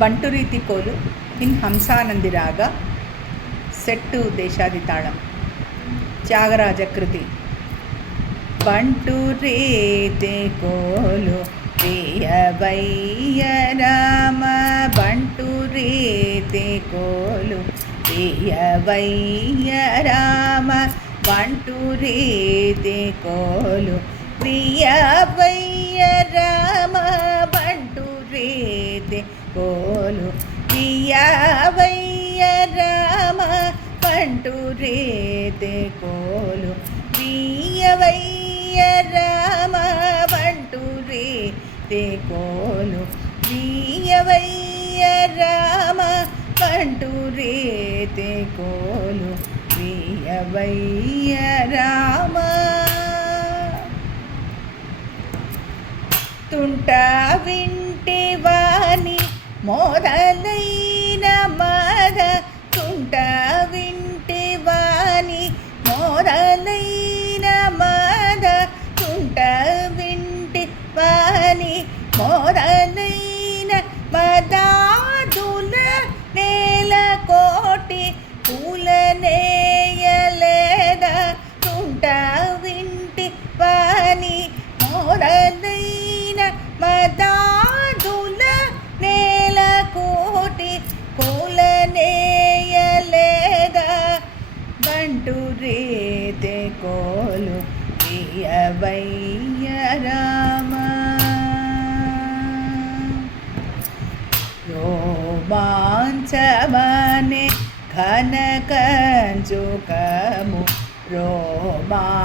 ಬಂಟು ರೀತಿ ಕೋಲು ಇನ್ ಹಂಸಾನಂದಿ ರಾಗ ಸೆಟ್ಟು ದೇಶಾದಿ ತಾಳಂ ತ್ಯಾಗರಾಜ ಕೃತಿ. ಬಂಟು ರೀತಿ ಕೋಲು ಪ್ರಿಯವಯ್ಯ ರಾಮ, ಬಂಟು ರೀತಿ ಕೋಲು ಪ್ರಿಯವಯ್ಯ ರಾಮ, ಬಂಟು ರೀತಿ ಕೋಲು ಪ್ರಿಯವಯ್ಯ ರಾಮ, ಬಂಟು ರೀತಿ ಕೋಲು ಪ್ರಿಯವಯ್ಯ ರಾಮ, ಬಂಟು ರೀತಿ ಕೋಲು ಪ್ರಿಯವಯ್ಯ ರಾಮ, ಬಂಟು ರೀತಿ ಕೋಲು ಪ್ರಿಯವಯ್ಯ ರಾಮ, ಬಂಟು ರೀತಿ ಕೋಲು ಪ್ರಿಯವಯ್ಯ ರಾಮ. తుంట వింటివాని మొదలైన మద, తుంట వింటివాని మొదలైన మద, తుంట వింటివాని మొదలైన మదాదుల నేల కోటి పూలనేయలేద, తుంట వింటివాని మొదలైన మదాదుల నేల కోటి పూలనేయలేద, ಬಂಟು ರೀತಿ ಕೋಲು ಪ್ರಿಯವಯ್ಯ ರಾಮ. ರೋಮಾಂಚವನೆ ಘನ ಕಂಚುಕಮು, ರೋಮಾಂಚವನೆ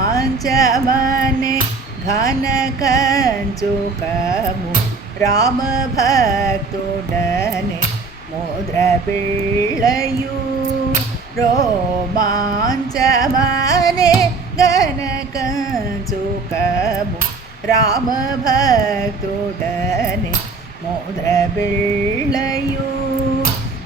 ಘನ ಕಂಚುಕಮು, ರಾಮ ಭಕ್ತುಡನೆ ಮುದ್ರ ಬೀಳಯು, ರೋಮಾಂಚವನೆ ಘನ ಕಂಚುಕಮು, ರಾಮ ಭಕ್ತುಡನೆ ಮುದ್ರ ಬೀಳಯು,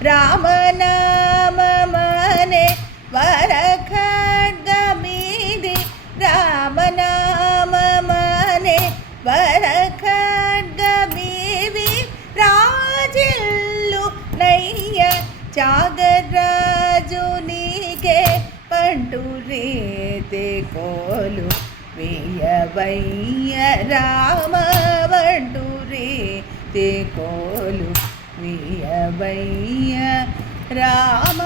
ರಾಮನಾಮ ಮನೆ ವರ ಖಡ್ಗ ಮೀದಿ, ರಾಮನಾಮ ಮನೆ ವರ ಖಡ್ಗ ಮೀದಿ, ರಾಜಿಲ್ಲು ನಯ್ಯ ತ್ಯಾಗರಾಜು ನೀಗೆ, ಬಂಟು ರೀತಿ ಕೋಲು ಪ್ರಿಯವಯ್ಯ ರಾಮ, ಬಂಟು ರೀತಿ ಕೋಲು ಪ್ರಿಯವಯ್ಯ ರಾಮ.